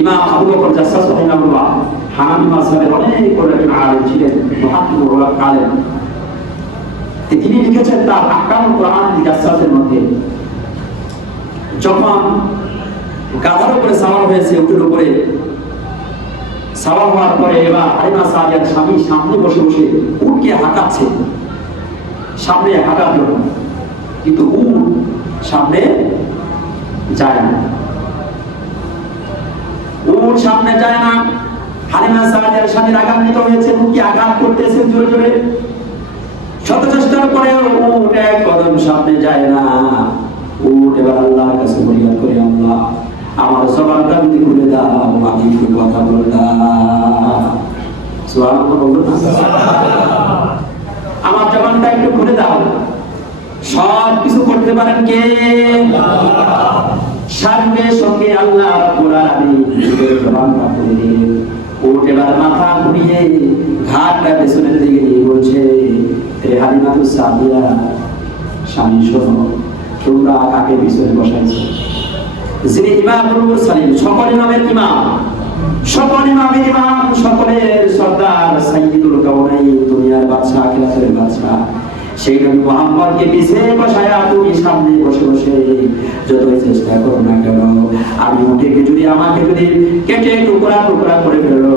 ইমাম আবু বকর জাসসাস রাহিমাহুল্লাহ হানাফি মাযহাবের অনেক বড় একজন আলেম ছিলেন, মুহাদ্দিস ও আলেম। তিনি লিখেছেন তার আহকামুল কুরআন জাসসাসের মধ্যে, যখন গাধার উপরে সাওয়ার হয়েছে, উটের উপরে সাওয়ার হওয়ার পরে এবার হালিমা সাদিয়ার স্বামী সামনে বসে বসে উটকে হাঁটাচ্ছে, সামনে হাঁটার জন্য, কিন্তু উট সামনে যায় না। উট সামনে যায় না। হালিমা সাদিয়ার স্বামী রাগান্বিত হয়েছে, উটকে আঘাত করতেছে জোরে জোরে। শত চেষ্টার পরে উট এক কদম সামনে যায় না। উট এবার আল্লাহর কাছে ফরিয়াদ করে, আল্লাহ আমার জবানটা যদি খুলে দাও, আমি একটু কথা বললাম। সুবহানাল্লাহ বলুন না, আমার জবানটা একটু খুলে দাও। সব কিছু করতে পারেন কে? সঙ্গে সঙ্গে আল্লাহ রাব্বুল আলামিন জবানটা খুলে দিলেন। উট এবার মাথা ঘুরিয়ে ঘাটটা পেছনের দিকে নিয়ে বলছে, হে হালিমাতুস সাদিয়া, স্বামী শোনো, তোমরা কাকে পিছনে বসাইছো? যিনি ইমামুল মুরসালিন, সকল ইমামের ইমাম, সকল ইমামের ইমাম, সকলের সরদার, সাইয়্যিদুল কাউনাইন, দুনিয়ার বাদশা, আখিরাতের বাদশা, সেই নবী মুহাম্মদকে পিছে বসায়া তুমি সামনে বসে বসে যতই চেষ্টা করো না কেন, আমি উঠেকে যদি আমাকে যদি কেটে টুকরা টুকরা করে ফেলো,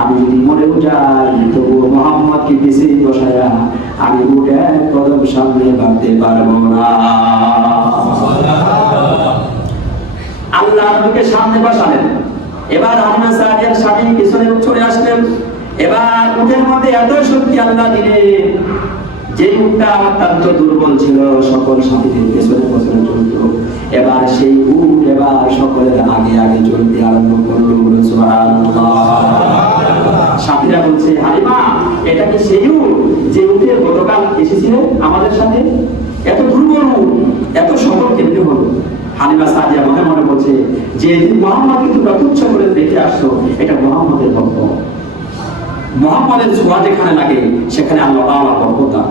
আমি যদি মরেও যাই, তবু মুহাম্মদকে পিছে বসায়া আমি উঠে এক কদম সামনে বাড়তে পারবো না। আল্লাহ নবীকে সামনে বসালেন। এবার হালিমা সাদিয়ার স্বামী পিছনে চলে আসলেন। এবার উটের মধ্যে এত শক্তি আল্লাহ দিলেন, যে উটটা অত্যন্ত দুর্বল ছিল, সকল সাথীদের পেছনে পেছনে চলত। এবার সেই উট এবার সকলের আগে আগে চলতে আরম্ভ করলো। সুবহানাল্লাহ। সাথীরা বলছে, হালিমা, এটা কি সেই উট যে উটের গতকাল এসেছিলেন আমাদের সাথে? এত দুর্বল উট এত সবল কেমনে হলো? হালিমা সাদিয়া মনে মনে বলছে, যে মুহাম্মদকে তোমরা তুচ্ছ করে দেখে আসছো, এটা মুহাম্মদের ভক্ত। মুহাম্মদের ছোঁয়া যেখানে লাগে সেখানে আল্লাহ তাআলা বরকত দেন।